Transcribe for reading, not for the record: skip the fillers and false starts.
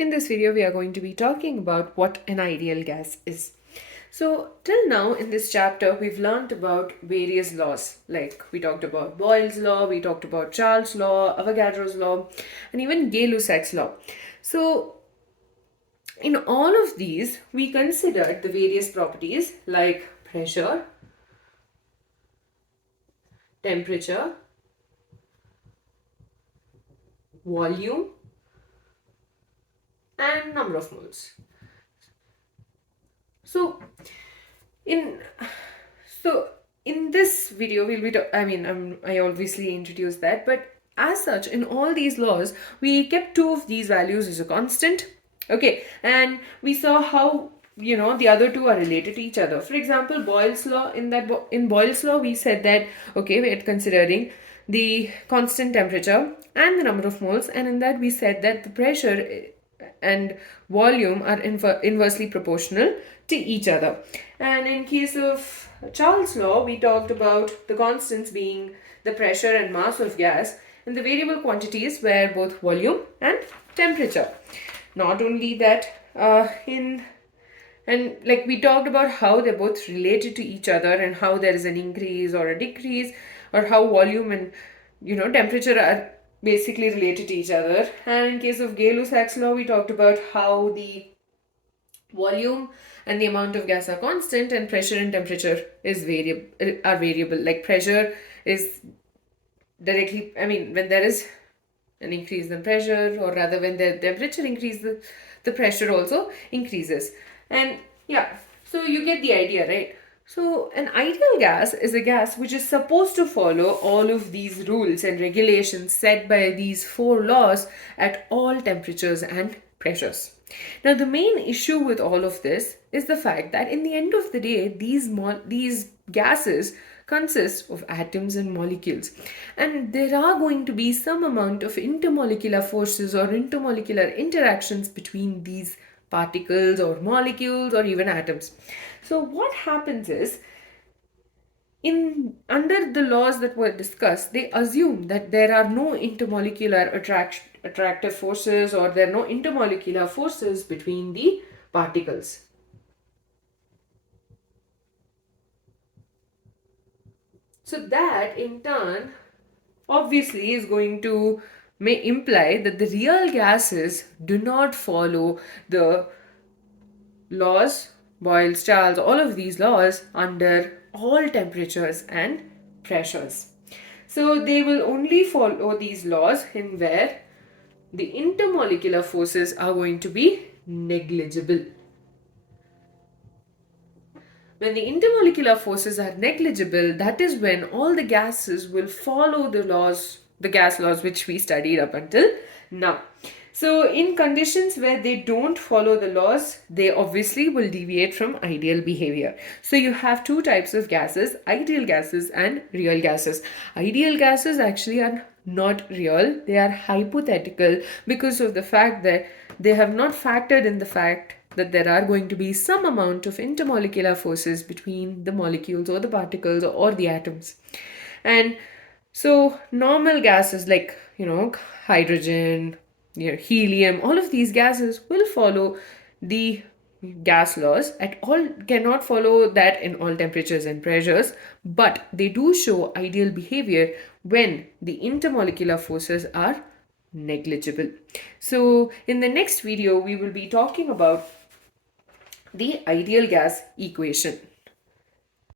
In this video, we are going to be talking about what an ideal gas is. So, till now in this chapter, we've learned about various laws. Like we talked about Boyle's law, we talked about Charles' law, Avogadro's law, and even Gay-Lussac's law. So, in all of these, we considered the various properties like pressure, temperature, volume, and number of moles. So in so in this video we'll be I obviously introduced that, but as such in all these laws we kept two of these values as a constant. Okay, and we saw how the other two are related to each other. For example, Boyle's law, in Boyle's law we said that okay, we're considering the constant temperature and the number of moles, and in that we said that the pressure and volume are inversely proportional to each other. And in case of Charles' law, we talked about the constants being the pressure and mass of gas, and the variable quantities were both volume and temperature. Not only that, we talked about how they're both related to each other and how there is an increase or a decrease, or how volume and temperature are basically related to each other. And in case of Gay-Lussac's law, we talked about how the volume and the amount of gas are constant and pressure and temperature are variable. Like pressure is directly, when there is an increase in pressure, or rather when the temperature increases, the pressure also increases. And yeah, so you get the idea, right? So an ideal gas is a gas which is supposed to follow all of these rules and regulations set by these four laws at all temperatures and pressures. Now, the main issue with all of this is the fact that in the end of the day, these gases consist of atoms and molecules, and there are going to be some amount of intermolecular forces or intermolecular interactions between these particles or molecules or even atoms. So what happens is, under the laws that were discussed, they assume that there are no intermolecular attractive forces, or there are no intermolecular forces between the particles. So that in turn obviously is going to may imply that the real gases do not follow the laws, Boyle's, Charles, all of these laws under all temperatures and pressures. So they will only follow these laws in where the intermolecular forces are going to be negligible. When the intermolecular forces are negligible, that is when all the gases will follow the gas laws which we studied up until now. So in conditions where they don't follow the laws, they obviously will deviate from ideal behavior. So you have two types of gases, ideal gases and real gases. Ideal gases actually are not real, they are hypothetical because of the fact that they have not factored in the fact that there are going to be some amount of intermolecular forces between the molecules or the particles or the atoms. And so normal gases like, hydrogen, helium, all of these gases will follow the gas laws cannot follow that in all temperatures and pressures, but they do show ideal behavior when the intermolecular forces are negligible. So in the next video, we will be talking about the ideal gas equation.